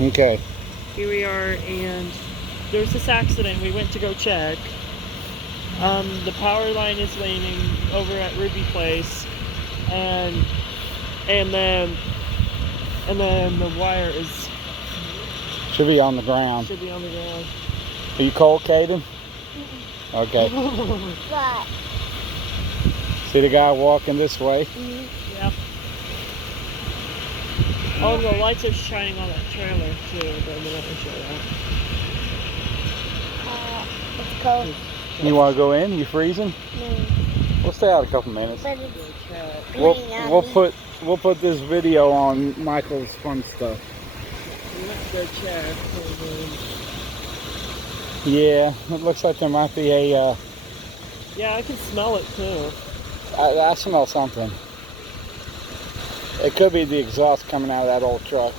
Okay. Here we are, and there's this accident. We went to go check. The power line is leaning over at Ruby Place, and then the wire Should be on the ground. should be on the ground. Are you cold, Caden? Okay. What? See the guy walking this way? Yeah. Oh, the lights are shining on that trailer too, but I'm not show that. It's cold. You want to go in? You freezing? No. We'll stay out a couple minutes. But it's We'll raining. we'll put this video on Michael's fun stuff. Let's go check. Yeah, it looks like there might be a. Yeah, I can smell it too. I smell something. It could be the exhaust coming out of that old truck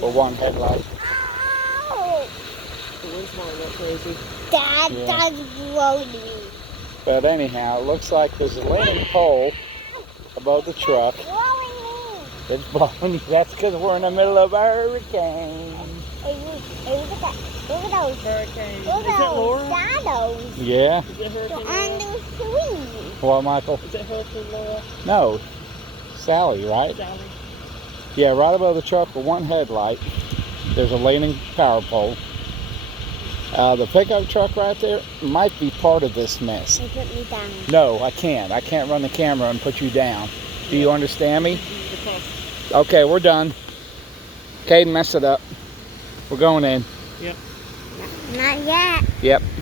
with one headlight. Ow! The wind's blowing like crazy. Dad, Yeah. that's blowing me. But anyhow, it looks like there's a leaning pole above the truck. Blowing me. It's blowing. That's because we're in the middle of a hurricane. Hey, look at that. Look at those. Hurricane. Look Is it at those Laura? shadows. Yeah. Is it They're Hurricane on Laura? those trees. What, Michael? Is it Hurricane Laura? No. Sally, right? Sally? Yeah, right above the truck with one headlight. There's a leaning power pole. The pickup truck right there might be part of this mess. They put me down. No, I can't. I can't run the camera and put you down. Do you understand me? The pump. Okay, we're done. Caden messed it up. We're going in. Yep. Not yet. Yep.